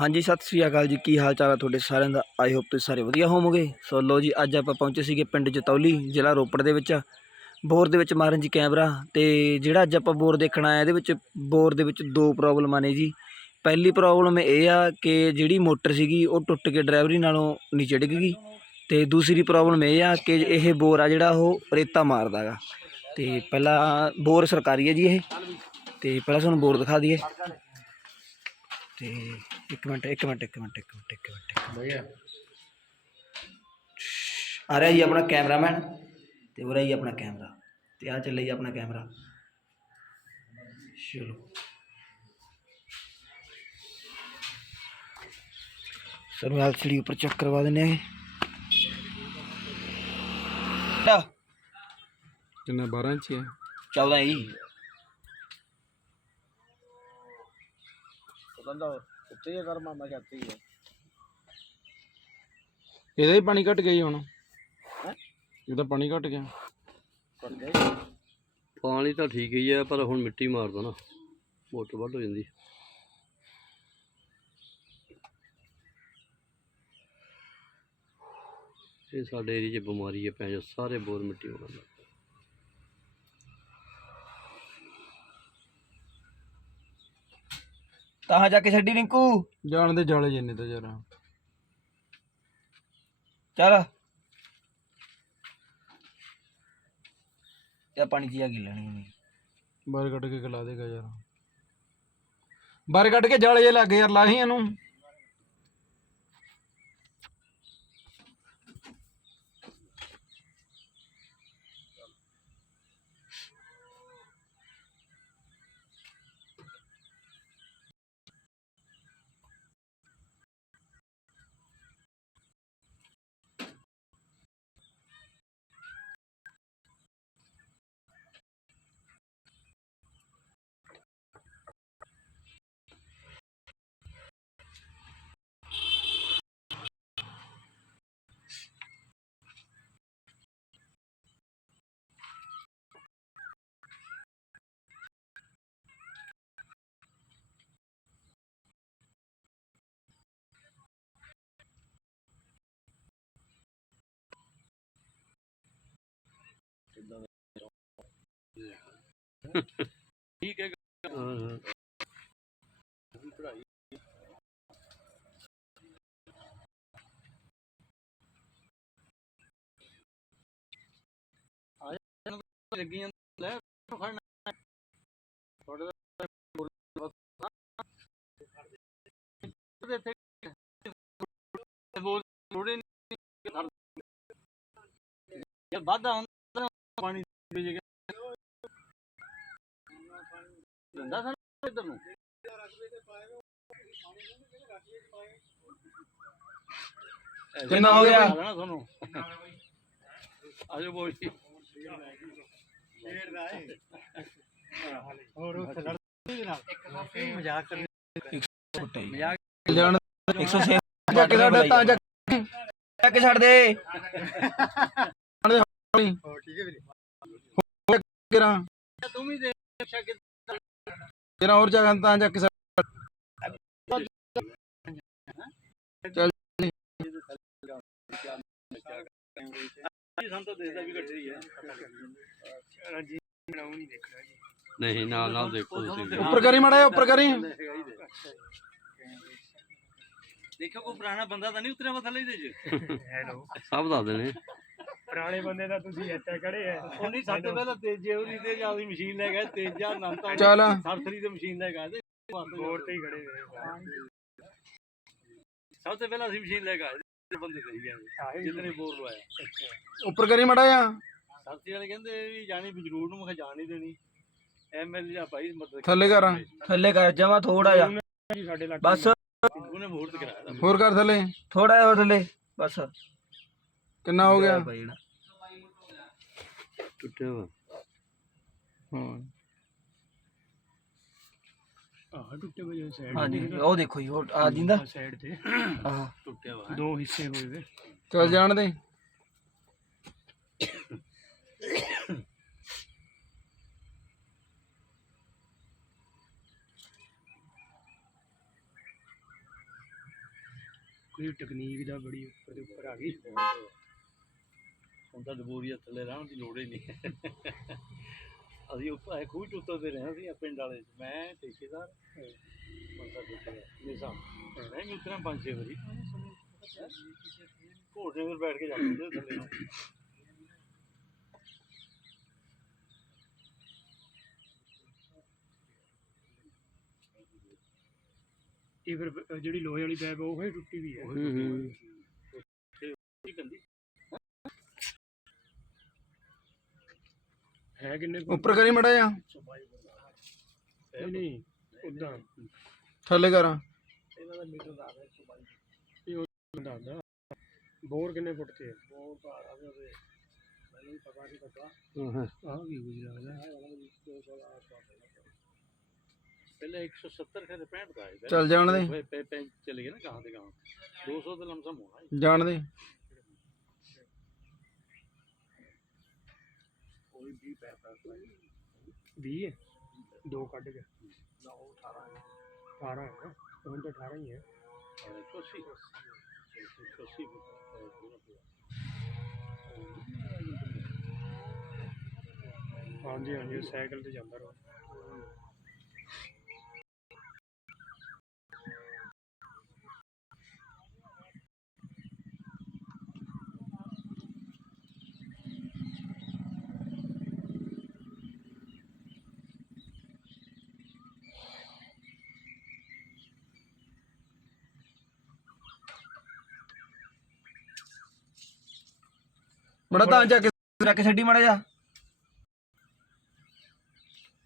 ਹਾਂਜੀ, ਸਤਿ ਸ੍ਰੀ ਅਕਾਲ ਜੀ। ਕੀ ਹਾਲ ਚਾਲ ਆ ਤੁਹਾਡੇ ਸਾਰਿਆਂ ਦਾ? ਆਈ ਹੋਪ ਤੁਸੀਂ ਸਾਰੇ ਵਧੀਆ ਹੋਵੋਗੇ। ਸੋ ਲੋ ਜੀ, ਅੱਜ ਆਪਾਂ ਪਹੁੰਚੇ ਸੀਗੇ ਪਿੰਡ ਜਤੌਲੀ, ਜ਼ਿਲ੍ਹਾ ਰੋਪੜ ਦੇ ਵਿੱਚ। ਬੋਰ ਦੇ ਵਿੱਚ ਮਾਰਨ ਜੀ ਕੈਮਰਾ ਤੇ ਜਿਹੜਾ ਅੱਜ ਆਪਾਂ ਬੋਰ ਦੇਖਣ ਆਏ ਇਹਦੇ ਵਿੱਚ ਬੋਰ ਦੇ ਵਿੱਚ ਦੋ ਪ੍ਰੋਬਲਮਾਂ ਨੇ ਜੀ। ਪਹਿਲੀ ਪ੍ਰੋਬਲਮ ਇਹ ਆ ਕਿ ਜਿਹੜੀ ਮੋਟਰ ਸੀਗੀ, ਉਹ ਟੁੱਟ ਕੇ ਡਰਾਈਵਰੀ ਨਾਲੋਂ ਨੀਚੇ ਡਿੱਗ ਗਈ। ਤੇ ਦੂਸਰੀ ਪ੍ਰੋਬਲਮ ਇਹ ਆ ਕਿ ਇਹ ਬੋਰ ਆ ਜਿਹੜਾ, ਉਹ ਰੇਤਾ ਮਾਰਦਾ ਗਾ। ਤੇ ਪਹਿਲਾਂ ਬੋਰ ਸਰਕਾਰੀ ਹੈ ਜੀ ਇਹ। ਤੇ ਪਹਿਲਾਂ ਤੁਹਾਨੂੰ ਬੋਰ ਦਿਖਾ ਦਈਏ। ਤੇ ਇੱਕ ਮਿੰਟ ਇੱਕ ਮਿੰਟ ਇੱਕ ਮਿੰਟ ਇੱਕ ਮਿੰਟ ਇੱਕ ਮਿੰਟ ਇੱਕ ਮਿੰਟ। ਆ ਰਿਹਾ ਜੀ ਆਪਣਾ ਕੈਮਰਾਮੈਨ ਤੇ ਹੀ ਆਪਣਾ ਕੈਮਰਾ ਤੇ ਆ ਚੱਲੇ ਜੀ ਆਪਣਾ ਕੈਮਰਾ। ਚਲੋ। ਸਰ ਮੈਂ ਐਲਸੀਡੀ ਉੱਪਰ ਚੈੱਕ ਕਰਵਾ ਦਿੰਦੇ ਆ ਕਿੰਨਾ 12 ਇੰਚ ਹੈ 14 ਜੀ। ਇਹਦਾ ਹੀ ਪਾਣੀ ਘਟ ਗਿਆ ਜੀ ਹੁਣ। ਇਹਦਾ ਪਾਣੀ ਘਟ ਗਿਆ। ਪਾਣੀ ਤਾਂ ਠੀਕ ਹੀ ਹੈ ਪਰ ਹੁਣ ਮਿੱਟੀ ਮਾਰਦਾ ਨਾ। ਮੋਟਰ ਵੱਢ ਹੋ ਜਾਂਦੀ। ਇਹ ਸਾਡੇ ਏਰੀਏ 'ਚ ਬਿਮਾਰੀ ਹੈ ਪੈ ਜਾ ਸਾਰੇ ਬੋਰ ਮਿੱਟੀ ਹੋ ਗਏ ਤਾਂ ਜਾ ਕੇ ਛੱਡੀ ਰਿੰਕੂ। ਜਾਣ ਦੇ ਜਾਲੇ ਜਿੰਨੇ ਤਾਂ ਜਰਾ ਚੱਲ। ਤੇ ਪਾਣੀ ਦੀ ਆ ਗਿੱਲਾ ਨਹੀਂ ਬਾਹਰ ਕੱਢ ਕੇ ਖਿਲਾ ਦੇਗਾ ਯਾਰ। ਬਾਹਰ ਕੱਢ ਕੇ ਜਾਲੇ ਜੇ ਲੱਗੇ ਯਾਰ ਲਾਹੀ ਇਹਨੂੰ। ਹਾਂ ਹਾਂ ਲੱਗੀਆਂ ਲੈ ਖੜਨਾ ਥੋੜੇ ਥੋੜੇ ਵਾਧਾ ਹੁੰਦਾ ਪਾਣੀ ਦੀ ਜਗ੍ਹਾ ਦੰਦਾ ਸਾਨੂੰ ਇੱਧਰ ਨੂੰ। ਕਿੰਨਾ ਹੋ ਗਿਆ? ਤੁਹਾਨੂੰ? ਆਜੋ ਬੋਲ ਜੀ। ਜਾਣ 106 ਜਾ ਕੇ ਸਾਡਾ ਤਾਂ ਜਾ ਜਾ ਕੇ ਛੱਡ ਦੇ। ਕਰਾਂ ਤੂੰ ਵੀ ਦੇ ਸ਼ੱਕ ਹੋਰ ਜਗ੍ਹਾ ਤਾਂ ਜਾ ਕੇ ਸਾ- ਚੱਲ ਸਾਨੂੰ ਤਾਂ ਦੇਖਦਾ ਵੀ ਘੱਟੇ ਹੀ ਹੈ ਨਹੀਂ ਨਾਲ ਨਾਲ ਦੇਖੋ ਤੁਸੀਂ ਉੱਪਰ ਕਰੀ ਮੜਾ ਉੱਪਰ ਕਰੀ। ਦੇਖੋ ਕੋਈ ਪੁਰਾਣਾ ਬੰਦਾ ਤਾਂ ਨਹੀਂ ਉਤਰਿਆ ਵਾ ਥੱਲੇ ਇਹਦੇ ਚ। ਸਭ ਦੱਸਦੇ ਨੇ ਪੁਰਾਣੇ ਬੰਦੇ ਦਾ ਤੁਸੀਂ ਇੱਥੇ ਖੜੇ ਐ ਉਹ ਨਹੀਂ ਸਭ ਤੋਂ ਪਹਿਲਾਂ ਤੇਜੇ ਹੋਰੀ ਤੇ ਜਾਂਦੀ ਮਸ਼ੀਨ ਲੈ ਗਿਆ ਤੇਜਾ ਨੰਤਾ ਚੱਲ। ਸਰਸਰੀ ਤੇ ਮਸ਼ੀਨ ਲੈ ਗਿਆ ਬੋਰ ਤੇ ਹੀ ਖੜੇ ਨੇ ਸਭ ਤੋਂ ਪਹਿਲਾਂ ਅਸੀਂ ਮਸ਼ੀਨ ਲੈ ਕੇ ਆਏ ਤੇ ਬੰਦੇ ਸਹੀ ਗਏ ਜਿਤਨੇ ਬੋਰ ਲਵਾਇਆ ਉੱਪਰ ਕਰੀ ਮੜਾ ਆ ਸਰਸਰੀ ਵਾਲੇ ਕਹਿੰਦੇ ਵੀ ਜਾਣੀ ਵੀ ਜ਼ਰੂਰ ਨੂੰ ਮੈਂ ਕਿਹਾ ਜਾਣ ਨਹੀਂ ਦੇਣੀ। ਐਮਐਲਏ ਆ ਭਾਈ ਮਦਦ ਥੱਲੇ ਕਰ। ਥੱਲੇ ਕਰ ਜਾਵਾ ਥੋੜਾ ਜੀ ਸਾਡੇ ਲੱਗ ਬਸ। ਉਹਨੇ ਮੋਹਰਤ ਕਰਾਇਆ ਤਾ। ਹੋਰ ਕਰ ਥੱਲੇ। ਥੋੜਾ ਜਿਹਾ ਹੋਰ ਥੱਲੇ ਬਸ। ਕਿੰਨਾ ਹੋ ਗਿਆ? ਭਾਈ ਜਿਹੜਾ। ਟੁੱਟਿਆ ਵਾ ਹਾਂ। ਆਹ ਟੁੱਟੇ ਵਜੇ ਸਾਈਡ ਹਾਂਜੀ ਉਹ ਦੇਖੋ ਜੀ ਉਹ ਆ ਜਿੰਦਾ। ਸਾਈਡ ਤੇ। ਆਹ। ਟੁੱਟਿਆ ਵਾ ਦੋ ਹਿੱਸੇ ਹੋਏ ਵੇ। ਚੱਲ ਜਾਣ ਦੇ। ਇਹ ਟੈਕਨੀਕ ਦਾ ਬੜੀ ਉੱਪਰ ਦੇ ਉੱਪਰ ਆ ਗਈ। ਹੁਣ ਤਾਂ ਡਬੋਰੀਆ ਥੱਲੇ ਰਹਿਣ ਦੀ ਲੋੜ ਹੀ ਨਹੀਂ। ਅਸੀਂ ਉੱਪਰ ਖੂਹ ਚ ਉਤਰਦੇ ਰਹੇ ਹਾਂ ਅਸੀਂ ਪਿੰਡ ਵਾਲੇ। ਮੈਂ ਠੇਕੇਦਾਰ ਬੰਦਾ ਠੇਕੇਦਾਰ ਨਿਜ਼ਾਮ। ਮੈਂ ਵੀ ਉਤਰਾਂ ਪੰਜ ਛੇ ਵਾਰੀ। ਘੋੜੇ ਫਿਰ ਬੈਠ ਕੇ ਜਾਂਦੇ ਹੁੰਦੇ ਥੱਲੇ। ਨੂੰ ਇਹ ਫਿਰ ਜਿਹੜੀ ਲੋਹੇ ਵਾਲੀ ਪੈਪ ਉਹ ਹੀ ਟੁੱਟੀ ਵੀ ਹੈ। ਕੀ ਕਹਿੰਦੀ? ਹੈ ਕਿੰਨੇ ਕੁ? ਉੱਪਰ ਕਰੀ ਮੜਾ ਜਾ। ਨਹੀਂ ਨਹੀਂ ਉਦਾਂ। ਥੱਲੇ ਕਰਾਂ। ਦੱਸਦਾ ਬੋਰ ਕਿੰਨੇ ਫੁੱਟ ਤੇ ਹੈ? ਆਹ ਕੀ ਕੁਝ ਲੱਗਦਾ ਪਹਿਲੇ 170 ਖਰੇ 65 ਦਾ ਆਇਆ ਚੱਲ ਜਾਣ ਦੇ। ਪੈ ਪੈ ਪੈ ਚਲੇ ਗਏ ਨਾ ਕਹਾਂ ਤੇ ਕਹਾਂ 200 ਤੇ ਲਮਸਮ ਹੋਣਾ ਹੈ। ਜਾਣ ਦੇ। ਹੈ? ਦੋ ਕੱਢ ਕੇ। ਨਾ ਉਹ 18 ਹੈ। 18 ਹੈ ਨਾ? ਹੁਣ ਤਾਂ 18 ਹੀ ਹੈ। ਔਰ 180 180 ਪੂਰਾ ਪੂਰਾ। ਹਾਂਜੀ ਹਾਂਜੀ ਸਾਈਕਲ ਤੇ ਜਾਂਦਾ ਰੋ ਮੜਾ ਤਾਂ ਜਾ ਕੇ ਰੱਖ ਛੱਡੀ ਮੜਾ ਜਾ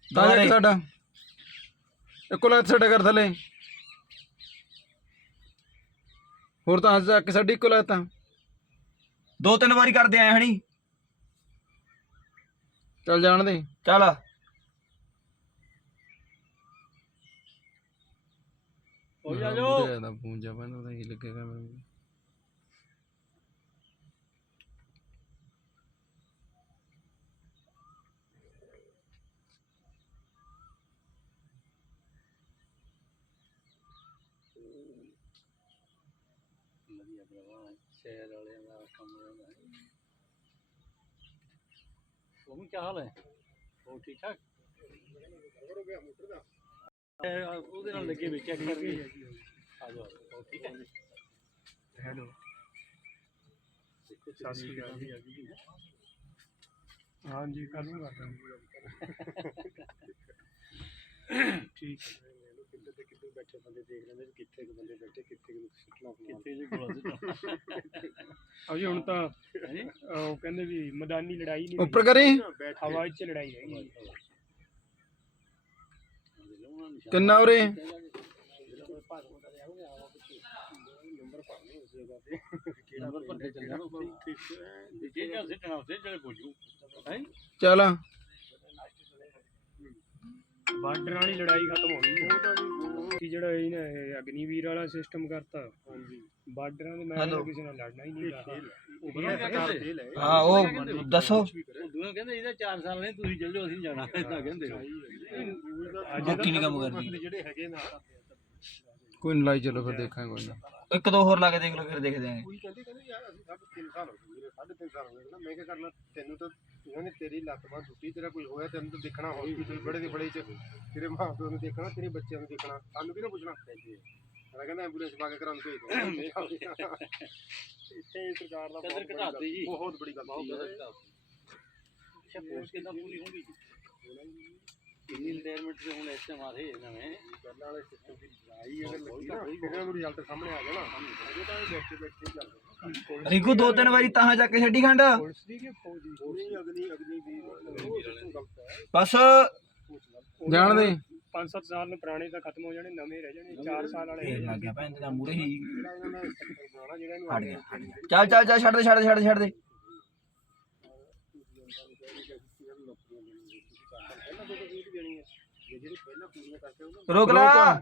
ਤਾਂ ਜਾ ਕੇ ਸਾਡਾ। ਇੱਕੋ ਲੱਤ ਸਾਡਾ ਕਰ ਥੱਲੇ। ਹੋਰ ਤਾਂ ਜਾ ਕੇ ਸਾਡੀ ਇੱਕੋ ਲੱਤ ਦੋ ਤਿੰਨ ਵਾਰੀ ਕਰਦੇ ਆਏ ਹਣੀ। ਚੱਲ ਜਾਣ ਦੇ। ਚੱਲ। ਹੋ ਜਾ ਜੋ। ਦਾ ਪੂੰਜਾ ਪੈਂਦਾ ਤਾਂ ਕੀ ਲੱਗੇਗਾ ਮੈਨੂੰ। ਸ਼ਹਿਰ ਵਾਲਿਆਂ ਦਾ ਕੰਮ ਰਹਿੰਦਾ ਉਹ ਕੀ ਹਾਲ ਹੈ? ਉਹ ਠੀਕ ਠਾਕ? ਇਹ, ਉਹਦੇ ਨਾਲ ਲੱਗੇ ਵੇਖਿਆ ਕਰਕੇ। ਆ ਜਾਓ ਉਹ ਠੀਕ ਹੈ? ਹੈਲੋ। ਸਤਿ ਸ਼੍ਰੀ ਅਕਾਲ। ਜੀ। ਹਾਂਜੀ ਕੱਲ ਨੂੰ ਕਰਦਾ ਠੀਕ ਹੈ। ਕਿੱਥੇ ਤੇ ਕਿੱਥੇ ਬੈਠੇ ਬੰਦੇ ਦੇਖ ਲੈਂਦੇ ਵੀ ਕਿੱਥੇ ਕੁ ਬੰਦੇ ਬੈਠੇ ਕਿੱਥੇ ਕੁ ਸਿੱਟਣਾ ਕਿੱਥੇ ਜੇ ਕੋਲ ਅਜੀ ਹੁਣ ਤਾਂ ਹੈ? ਉਹ ਕਹਿੰਦੇ ਵੀ ਮੈਦਾਨੀ ਲੜਾਈ ਨਹੀਂ ਉੱਪਰ ਕਰੀ? ਹਵਾ 'ਚ ਲੜਾਈ ਹੈਗੀ ਕਿੰਨਾ ਉਰੇ? ਨੰਬਰ ਭਰਦੇ ਚੱਲ ਜਾਣਾ ਉੱਪਰ ਜੇ ਜਾਂ ਸਿੱਟਣਾ ਉਸੇ ਜਿਹੜੇ ਪੁੱਜੂ ਹੈ? ਚੱਲ। ਬਾਰਡਰ ਵਾਲੀ ਲੜਾਈ ਖਤਮ ਹੋ ਗਈ ਕਿ ਜਿਹੜਾ ਇਹਨੇ ਇਹ ਅਗਨੀਵੀਰ ਵਾਲਾ ਸਿਸਟਮ ਕਰਤਾ। ਹਾਂਜੀ। ਬਾਰਡਰਾਂ ਦੇ ਮੈਂ Hello. ਕਿਸੇ ਨਾਲ ਲੜਨਾ ਹੀ ਨਹੀਂ ਗਾ ਉਹ ਪਤਾ ਕਿਆ ਕਹਿੰਦੇ? ਹਾਂ। ਉਹ ਦੱਸੋ। ਉਹ ਦੂਆ ਕਹਿੰਦੇ ਇਹਦਾ 4 ਸਾਲ ਨੇ ਤੁਸੀਂ ਚੱਲ ਜਾਓ ਅਸੀਂ ਜਾਣਾ। ਇਦਾਂ ਕਹਿੰਦੇ ਬਾਕੀ ਨਹੀਂ ਕੰਮ ਕਰਦੀ। ਜਿਹੜੇ ਹੈਗੇ ਨਾ ਕੋਈ ਨਹੀਂ ਲਾਈ ਚਲੋ ਫਿਰ ਦੇਖਾਂਗੇ ਕੋਈ ਨਾ। ਇੱਕ ਦੋ ਹੋਰ ਲਾ ਕੇ ਦੇਖ ਲਓ ਫਿਰ ਦੇਖਦੇ ਆਂ ਕੋਈ ਕਹਿੰਦੇ ਕਹਿੰਦੇ ਯਾਰ ਅਸੀਂ ਸਾਢੇ ਤਿੰਨ ਸਾਲ ਹੋ ਗਏ ਮੇਰੇ ਸਾਢੇ ਤਿੰਨ ਸਾਲ ਹੋ ਗਏ ਨਾ। ਮੈਂ ਕੀ ਕਰਨਾ ਤੈਨੂੰ ਤਾਂ ਇਹਨਾਂ ਨੇ ਤੇਰੀ ਲੱਤ ਬਾਂਹ ਟੁੱਟੀ ਤੇਰਾ ਕੋਈ ਹੋਇਆ ਤੈਨੂੰ ਤਾਂ ਦੇਖਣਾ ਹਸਪੀਟਲ ਬੜੇ ਦੇ ਬੜੇ ਚ ਤੇਰੇ ਮਾਂ ਪਿਓ ਨੂੰ ਦੇਖਣਾ ਤੇਰੇ ਬੱਚਿਆਂ ਨੂੰ ਦੇਖਣਾ ਸਾਨੂੰ ਕਿਹਨੇ ਪੁੱਛਣਾ? ਮੈਂ ਕਹਿੰਦਾ ਐਂਬੂਲੈਂਸ ਪਾ ਕੇ ਨੂੰ ਭੇਜ ਦੋ ਇੱਥੇ ਸਰਕਾਰ ਦਾ ਕਦਰ ਘਟਾਤੀ ਜੀ। ਬਹੁਤ ਬੜੀ ਬਹੁਤ ਗਲਤੀ ਹੈ। ਅੱਛਾ ਪੋਸਟ ਕਿਦਾਂ ਪੂਰੀ ਹੋਣੀ? ਕਿੰਨੀ ਰਿਟਾਇਰਮੈਂਟ ਤੇ ਹੁਣ ਇਸ ਟਾਈਮ ਆ ਰਹੇ ਨਵੇਂ? ਪਹਿਲਾਂ ਵਾਲੇ ਸਿਸਟਮ ਦੀ ਲੜਾਈ ਅਗਰ ਲੱਗੀ ਨਾ ਇਹਨਾਂ ਨੂੰ ਰਿਜ਼ਲਟ ਸਾਹਮਣੇ ਆ ਜਾਣਾ? ਅਜੇ ਤਾਂ ਇਹ ਬੈਠੇ ਬੈਠੇ ਹੀ ਚੱਲਦੇ ਰਿੰਕੂ ਦੋ ਤਿੰਨ ਵਾਰੀ ਤਾਂ ਜਾ ਕੇ ਛੱਡੀ ਖੰਡ। ਪੁਲਿਸ ਦੀ ਕਿ ਫੌਜੀ ਨਹੀਂ ਅਗਨੀ ਅਗਨੀ ਵੀ ਉਹ ਸਿਸਟਮ ਗਲਤ ਹੈ। ਬਸ। ਜਾਣ ਦੇ। 5-7 ਸਾਲ ਨੂੰ ਪੁਰਾਣੇ ਤਾਂ ਖਤਮ ਹੋ ਜਾਣੇ ਨਵੇਂ ਰਹਿ ਜਾਣੇ 4 ਸਾਲ ਵਾਲੇ ਫੇਰ ਲੱਗ ਗਿਆ ਭੈਣ ਦਾ ਮੂਰੇ ਹੀ। ਜਿਹੜਾ ਇਹਨਾਂ ਨੇ ਬਣਾਉਣਾ ਜਿਹੜਾ। ਚੱਲ ਚੱਲ ਚੱਲ ਛੱਡ ਦੇ ਛੱਡ ਦੇ ਛੱਡ ਦੇ ਛੱਡ ਦੇ ਪਹਿਲਾਂ ਦੋ ਦੋ ਵੀਹ ਦੇਣੀ ਹੈ ਜੇ ਜਿਹੜੀ ਪਹਿਲਾਂ ਪੂਰੀਆਂ ਕਰਕੇ ਉਹਨਾਂ ਰੋਕ ਲਾ।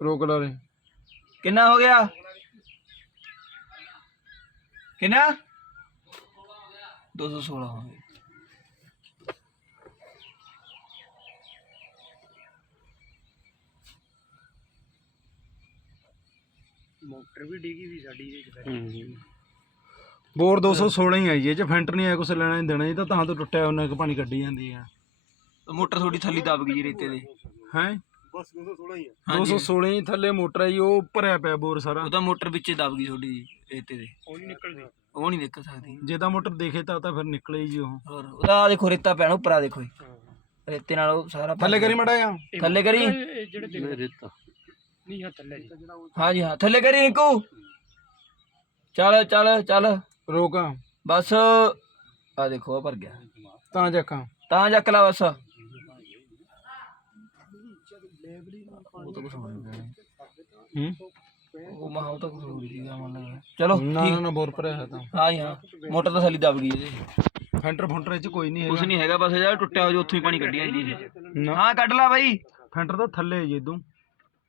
ਰੋਕ ਲਾ ਰੇ। ਕਿੰਨਾ ਹੋ ਗਿਆ? ਕਿੰਨਾ? 216 ਹੋ ਗਿਆ ਮੋਟਰ ਵੀ ਡਿੱਗੀ ਵੀ ਸਾਡੀ ਇੱਕ ਵਾਰੀ। ਬੋਰ 216 ਹੀ ਆਈ ਹੈ ਜੇ ਫੈਂਟਰ ਨਹੀਂ ਆਇਆ ਕੁਛ ਲੈਣਾ ਨਹੀਂ ਦੇਣਾ ਜੀ ਤਾਂ ਤਾਂ ਤੋਂ ਟੁੱਟਿਆ ਉਹਨਾਂ ਕੁ ਪਾਣੀ ਕੱਢੀ ਜਾਂਦੀ ਆ। ਮੋਟਰ ਥੋੜੀ ਥੱਲੀ ਦਬ ਗਈ ਜੀ ਰੇਤੇ ਦੇ। ਹੈ? ਬਸ 216 ਹੀ ਆ। ਹਾਂਜੀ। 216 ਹੀ ਥੱਲੇ ਮੋਟਰ ਹੈ ਜੀ ਉਹ ਭਰਿਆ ਪਿਆ ਬੋਰ ਸਾਰਾ। ਉਹਦਾ ਮੋਟਰ ਵਿੱਚੇ ਦਬ ਗਈ ਤੁਹਾਡੀ ਰੇਤੇ ਦੇ। ਉਹ ਨਹੀਂ ਨਿਕਲਦੀ। ਉਹ ਨਹੀਂ ਨਿਕਲ ਸਕਦੀ। ਜੇ ਤਾਂ ਮੋਟਰ ਦੇਖੇ ਤਾਂ ਤਾਂ ਫਿਰ ਨਿਕਲੇ ਜੀ ਉਹ। ਹੋਰ ਉਹਦਾ ਦੇਖੋ ਰੇਤਾ ਪੈਣਾ ਉੱਪਰ ਆ ਦੇਖੋ ਜੀ। ਹਾਂ ਰੇਤੇ ਨਾਲ ਉਹ ਸਾਰਾ ਥੱਲੇ ਕਰੀ। ਮੜਾ ਆ ਇਹ ਥੱਲੇ ਕਰੀ। ਇਹ ਜਿਹੜੇ ਰੇਤਾ। ਨਹੀਂ ਹਾਂ ਥੱਲੇ ਜੀ। ਹਾਂਜੀ ਹਾਂ ਥੱਲੇ ਕਰੀ ਨਿੱਕੂ ਚੱਲ ਚੱਲ ਚੱਲ। ਰੋਕਾਂ। ਬਸ ਆ ਦੇਖੋ ਆ ਭਰ ਗਿਆ। ਤਾਂ ਜੱਕਾਂ ਤਾਂ ਚੱਕ ਲਾ ਬਸ। ਉਹ ਤਾਂ ਕੁਛ ਹੋ ਨਹੀਂ ਰਿਹਾ ਹੂੰ? ਉਹ ਮਹਾ ਉਹ ਤਾਂ ਕੁਛ ਹੋ ਨਹੀਂ ਸੀਗਾ ਮਨ ਲੱਗਦਾ ਚਲੋ ਨਾ ਨਾ ਨਾ ਬੋਰ ਭਰਿਆ ਹੈ ਤਾਂ। ਹਾਂ ਜੀ ਹਾਂ। ਮੋਟਰ ਤਾਂ ਥੱਲੇ ਦਬ ਗਈ ਇਹਦੇ। ਫੈਂਟਰ ਫੁੰਟਰ ਚ ਕੋਈ ਨਹੀਂ ਕੁਛ ਹੈਗਾ। ਨਹੀਂ ਹੈਗਾ ਬਸ ਜਿਹੜਾ ਟੁੱਟਿਆ ਹੋ ਜੋ ਉੱਥੋਂ ਹੀ ਪਾਣੀ ਕੱਢਿਆ ਜੀ ਨਾ। ਹਾਂ ਕੱਢ ਲਾ ਬਾਈ। ਫੈਂਟਰ ਤਾਂ ਥੱਲੇ ਹੈ ਜੀ ਇਦੋਂ।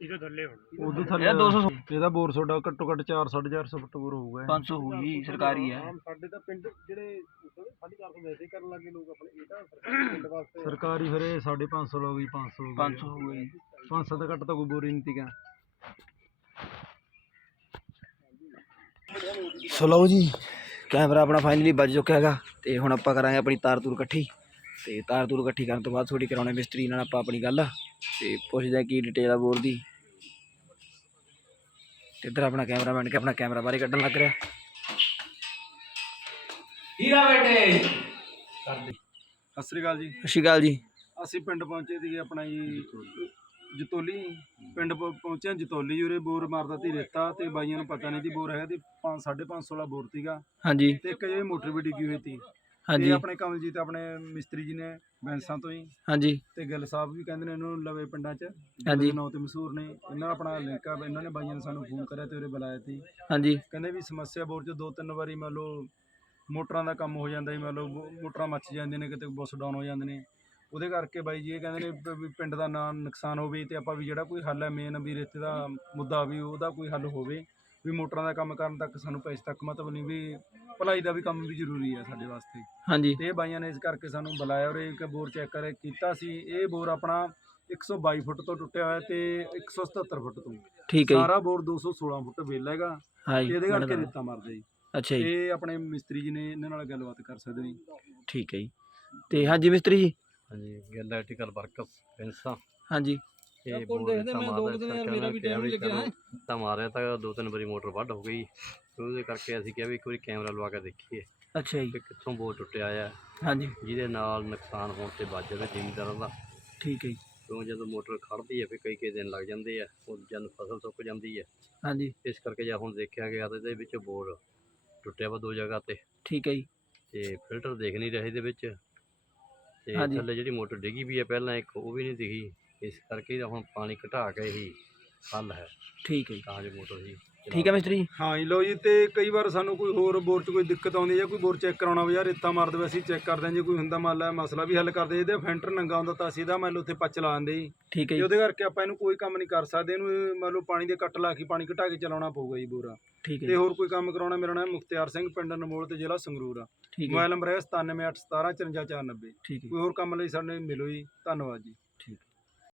ਇਹਦੇ ਥੱਲੇ ਹੁਣ। ਉਦੋਂ ਥੱਲੇ ਇਹਦਾ 200 ਇਹਦਾ ਬੋਰ ਤੁਹਾਡਾ ਘੱਟੋ ਘੱਟ 4 450 ਫੁੱਟ ਬੋਰ ਹੋਊਗਾ ਇਹ। 500 ਹੋਊਗੀ ਸਰਕਾਰੀ ਹੈ। ਆਮ ਸਾਡੇ ਤਾਂ ਪਿੰਡ ਜਿਹੜੇ ਸਾਡੀ ਘਰ ਤੋਂ ਵੈਸੇ ਹੀ ਕਰਨ ਲੱਗੇ ਲੋਕ ਆਪਣੇ ਇਹ ਤਾਂ ਸਰਕਾਰੀ ਪਿੰਡ ਵਾਸਤੇ ਸਰਕਾਰੀ ਫਿਰ ਇਹ 550 ਹੋ ਗਈ 500 ਹੋ ਗਈ। 500 ਹੋਊਗਾ ਜੀ 500 ਤੋਂ ਘੱਟ ਤਾਂ ਕੋਈ ਬੋਰ ਹੀ ਨਹੀਂ ਤੀਗਾ ਸੋ ਲਓ ਜੀ ਕੈਮਰਾ ਆਪਣਾ ਫਾਈਨਲੀ ਵੱਜ ਚੁੱਕਿਆ ਹੈਗਾ ਤੇ ਹੁਣ ਆਪਾਂ ਕਰਾਂਗੇ ਆਪਣੀ ਤਾਰ ਤੂਰ ਇਕੱਠੀ। ਤੇ ਤਾਰ ਤੂਰ ਇਕੱਠੀ ਕਰਨ ਤੋਂ ਬਾਅਦ ਥੋੜੀ ਕਰਾਉਣੇ ਮਿਸਤਰੀ ਨਾਲ ਆਪਾਂ ਆਪਣੀ ਗੱਲ ਤੇ ਪੁੱਛਦੇ ਆ ਕੀ ਡਿਟੇਲ ਆ ਬੋਰ ਦੀ। ਤੇ ਇੱਧਰ ਆਪਣਾ ਕੈਮਰਾਮੈਨ ਕੇ ਆਪਣਾ ਕੈਮਰਾ ਬਾਰੇ ਕੱਢਣ ਲੱਗ ਰਿਹਾ। ਹੀਰਾ ਬੇਟੇ। ਸਤਿ ਸ੍ਰੀ ਅਕਾਲ ਜੀ। ਸਤਿ ਸ਼੍ਰੀ ਅਕਾਲ ਜੀ। ਅਸੀਂ ਪਿੰਡ ਪਹੁੰਚੇ ਸੀਗੇ ਆਪਣਾ ਜੀ ਜਤੋਲੀ। ਪਿੰਡ ਪ- ਪਹੁੰਚੇ ਹਾਂ ਜਤੋਲੀ ਉਰੇ ਬੋਰ ਮਾਰਦਾ ਤੀ ਰੇਤਾ ਤੇ ਬਾਈਆਂ ਨੂੰ ਪਤਾ ਨਹੀਂ ਸੀ ਬੋਰ ਹੈਗਾ ਤੇ 5 550 ਵਾਲਾ ਬੋਰ ਸੀਗਾ। ਹਾਂਜੀ। ਤੇ ਇੱਕ ਜਿਹੜੀ ਮੋਟਰ ਵੀ ਡਿੱਗੀ ਹੋਈ ਸੀ। ਹਾਂਜੀ। ਤੇ ਆਪਣੇ ਕਮਲਜੀਤ ਆਪਣੇ ਮਿਸਤਰੀ ਜੀ ਨੇ ਬੈਂਸਾਂ ਤੋਂ ਹੀ। ਹਾਂਜੀ। ਤੇ ਗਿੱਲ ਸਾਹਿਬ ਵੀ ਕਹਿੰਦੇ ਨੇ ਇਹਨੂੰ ਲਵੇ ਪਿੰਡਾਂ 'ਚ। ਹਾਂਜੀ। ਨਾਂ ਤੇ ਮਸ਼ਹੂਰ ਨੇ। ਇਹਨਾਂ ਦਾ ਆਪਣਾ ਲਿੰਕ ਆ ਇਹਨਾਂ ਨੇ ਬਾਈਆਂ ਨੇ ਸਾਨੂੰ ਫੋਨ ਕਰਿਆ ਤੇ ਉਰੇ ਬੁਲਾਇਆ ਸੀ। ਹਾਂਜੀ। ਕਹਿੰਦੇ ਵੀ ਸਮੱਸਿਆ ਬੋਰ 'ਚ ਦੋ ਤਿੰਨ ਵਾਰੀ ਮੰਨ ਲਓ ਮੋਟਰਾਂ ਦਾ ਕੰਮ ਹੋ ਜਾਂਦਾ ਜੀ ਮੰਨ ਲਓ ਮੋਟਰਾਂ ਮੱਚ ਜਾਂਦੀਆਂ ਨੇ ਕਿਤੇ ਬੁੱਸ ਡਾਊਨ ਹੋ ਜਾਂਦੇ ਨੇ। ਉਹਦੇ ਕਰਕੇ ਬਾਈ ਜੀ ਇਹ ਕਹਿੰਦੇ ਨੇ ਪ- ਵੀ ਪਿੰਡ ਦਾ ਨਾਂ ਨੁਕਸਾਨ ਹੋਵੇ ਤੇ ਆਪਾਂ ਵੀ ਜਿਹੜਾ ਕੋਈ ਹੱਲ ਹੈ ਮੇਨ ਵੀ ਰੇਤੇ ਦਾ ਮੁੱਦਾ ਵੀ ਉਹਦਾ ਕੋਈ ਹੱਲ ਹੋਵੇ। ਵੀ ਮੋਟਰਾਂ ਦਾ ਕੰਮ ਕਰਨ ਤੱਕ ਸਾਨੂੰ ਪੈਸੇ ਤੱਕ ਮਤਲਬ ਨਹੀਂ ਵੀ ਭਲਾਈ ਦਾ ਵੀ ਕੰਮ ਵੀ ਜ਼ਰੂਰੀ ਹੈ ਸਾਡੇ ਵਾਸਤੇ। ਹਾਂਜੀ। ਤੇ ਇਹ ਬਾਈਆਂ ਨੇ ਇਸ ਕਰਕੇ ਸਾਨੂੰ ਬੁਲਾਇਆ ਔਰ ਇੱਕ ਬੋਰ ਚੈੱਕ ਕਰੇ ਕੀਤਾ ਸੀ। ਇਹ ਬੋਰ ਆਪਣਾ 122 ਫੁੱਟ ਤੋਂ ਟੁੱਟਿਆ ਹੋਇਆ ਤੇ 177 ਫੁੱਟ ਤੋਂ। ਠੀਕ ਹੈ ਜੀ। ਸਾਰਾ ਬੋਰ 216 ਫੁੱਟ ਵੇਲਾ ਹੈਗਾ। ਹਾਂ ਤੇ ਜੀ ਇਹਦੇ ਕਰਕੇ ਬਣਦਾ। ਰੇਤਾ ਮਾਰਦਾ ਜੀ। ਅੱਛਾ ਜੀ। ਇਹ ਆਪਣੇ ਮਿਸਤਰੀ ਜੀ ਨੇ ਇਹਨਾਂ ਨਾਲ ਗੱਲਬਾਤ ਕਰ ਸਕਦੇ ਨੇ। ਠੀਕ ਹੈ ਜੀ। ਤੇ ਹਾਂਜੀ ਮਿਸਤਰੀ ਜੀ। ਹਾਂਜੀ ਗੈਲੈਕਟ੍ਰੀਕਲ ਵਰਕਸ ਪੈਂਸਾ। ਹਾਂਜੀ। ਇਹ ਰੇਤਾ ਮਾਰਦਾ ਮੇਰਾ ਵੀ ਟਾਈਮ ਲੱਗਿਆ ਤਾਂ ਮਾਰਿਆ ਤਾਂ ਦੋ ਤਿੰਨ ਵਾਰੀ ਮੋਟਰ ਵੱਢ ਹੋ ਗਈ। ਤੇ ਉਹਦੇ ਕਰਕੇ ਅਸੀਂ ਕਿਹਾ ਵੀ ਇੱਕ ਵਾਰੀ ਕੈਮਰਾ ਲਵਾ ਕੇ ਦੇਖੀਏ ਅੱਛਾ ਜੀ। ਕਿ ਕਿੱਥੋਂ ਬੋਰ ਟੁੱਟਿਆ ਆ। ਹਾਂਜੀ। ਜਿਹਦੇ ਨਾਲ ਨੁਕਸਾਨ ਹੋਣ ਤੇ ਬਚ ਜਾਵੇ ਜ਼ਿਮੀਂਦਾਰਾਂ ਦਾ। ਠੀਕ ਹੈ ਜੀ। ਕਿਉਂ ਜਦੋਂ ਮੋਟਰ ਖੜਦੀ ਹੈ ਫਿਰ ਕਈ ਕਈ ਦਿਨ ਲੱਗ ਜਾਂਦੇ ਆ ਉਹ ਜਨ ਫਸਲ ਸੁੱਕ ਜਾਂਦੀ ਹੈ ਹਾਂਜੀ। ਇਸ ਕਰਕੇ ਜੇ ਹੁਣ ਦੇਖਿਆ ਗਿਆ ਤਾਂ ਇਹਦੇ ਵਿੱਚ ਬੋਰ ਟੁੱਟਿਆ ਵਾ ਦੋ ਜਗ੍ਹਾ ਤੇ। ਠੀਕ ਹੈ ਜੀ। ਤੇ ਫਿਲਟਰ ਦੇਖ ਨਹੀਂ ਰਹੇ ਇਹਦੇ ਵਿੱਚ। ਤੇ ਹਾਂਜੀ। ਥੱਲੇ ਜਿਹੜੀ ਮੋਟਰ ਡਿੱਗੀ ਵੀ ਹੈ ਪਹਿਲਾਂ ਇੱਕ ਉਹ ਵੀ ਨਹੀਂ ਦਿਖੀ। ਇਸ ਕਰਕੇ ਇਹਦਾ ਹੁਣ ਪਾਣੀ ਘਟਾ ਕੇ ਹੀ ਹੱਲ ਹੈ। ਠੀਕ ਹੈ ਜੀ। ਤਾਂ ਜੋ ਮੋਟਰ ਹੀ ਠੀਕ ਹੈ ਮਿਸਤਰੀ ਜੀ। ਹਾਂ ਜੀ ਲਓ ਜੀ ਤੇ ਕਈ ਵਾਰ ਸਾਨੂੰ ਕੋਈ ਹੋਰ ਬੋਰ 'ਚ ਕੋਈ ਦਿੱਕਤ ਆਉਂਦੀ ਹੈ ਜਾਂ ਕੋਈ ਬੋਰ ਚੈੱਕ ਕਰਾਉਣਾ ਹੋਵੇ ਜਾਂ ਰੇਤਾ ਮਾਰ ਦੇਵੇ ਅਸੀਂ ਚੈੱਕ ਕਰਦੇ ਹਾਂ ਜੇ ਕੋਈ ਹੁੰਦਾ ਮੰਨ ਲਾ ਮਸਲਾ ਵੀ ਹੱਲ ਕਰਦੇ ਇਹਦੇ ਫੈਂਟਰ ਨੰਗਾ ਹੁੰਦਾ ਤਾਂ ਅਸੀਂ ਇਹਦਾ ਮੰਨ ਲਓ ਉੱਥੇ ਪੱਚ ਲਾ ਦਿੰਦੇ ਜੀ। ਠੀਕ ਹੈ ਤੇ ਜੀ। ਉਹਦੇ ਕਰਕੇ ਆਪਾਂ ਇਹਨੂੰ ਕੋਈ ਕੰਮ ਨਹੀਂ ਕਰ ਸਕਦੇ ਇਹਨੂੰ ਇਹ ਮੰਨ ਲਓ ਪਾਣੀ ਦੇ ਕੱਟ ਲਾ ਕੇ ਪਾਣੀ ਘਟਾ ਕੇ ਚਲਾਉਣਾ ਪਊਗਾ ਜੀ ਬੋਰਾ। ਠੀਕ ਹੈ ਤੇ ਜੀ। ਹੋਰ ਕੋਈ ਕੰਮ ਕਰਾਉਣਾ ਮੇਰਾ ਨਾਮ ਮੁਖਤਿਆਰ ਸਿੰਘ ਪਿੰਡ ਨਮੋਲ ਤੇ ਜ਼ਿਲ੍ਹਾ ਸੰਗਰੂਰ ਆ। ਠੀਕ ਹੈ ਮੋਬਾਈਲ ਨੰਬਰ ਹੈ 9781175490 ਠੀਕ ਹੈ ਕੋਈ ਹੋਰ ਕੰਮ ਲਈ ਸਾਡੇ ਮਿਲੋ ਜੀ। ਧੰਨਵਾਦ ਜੀ।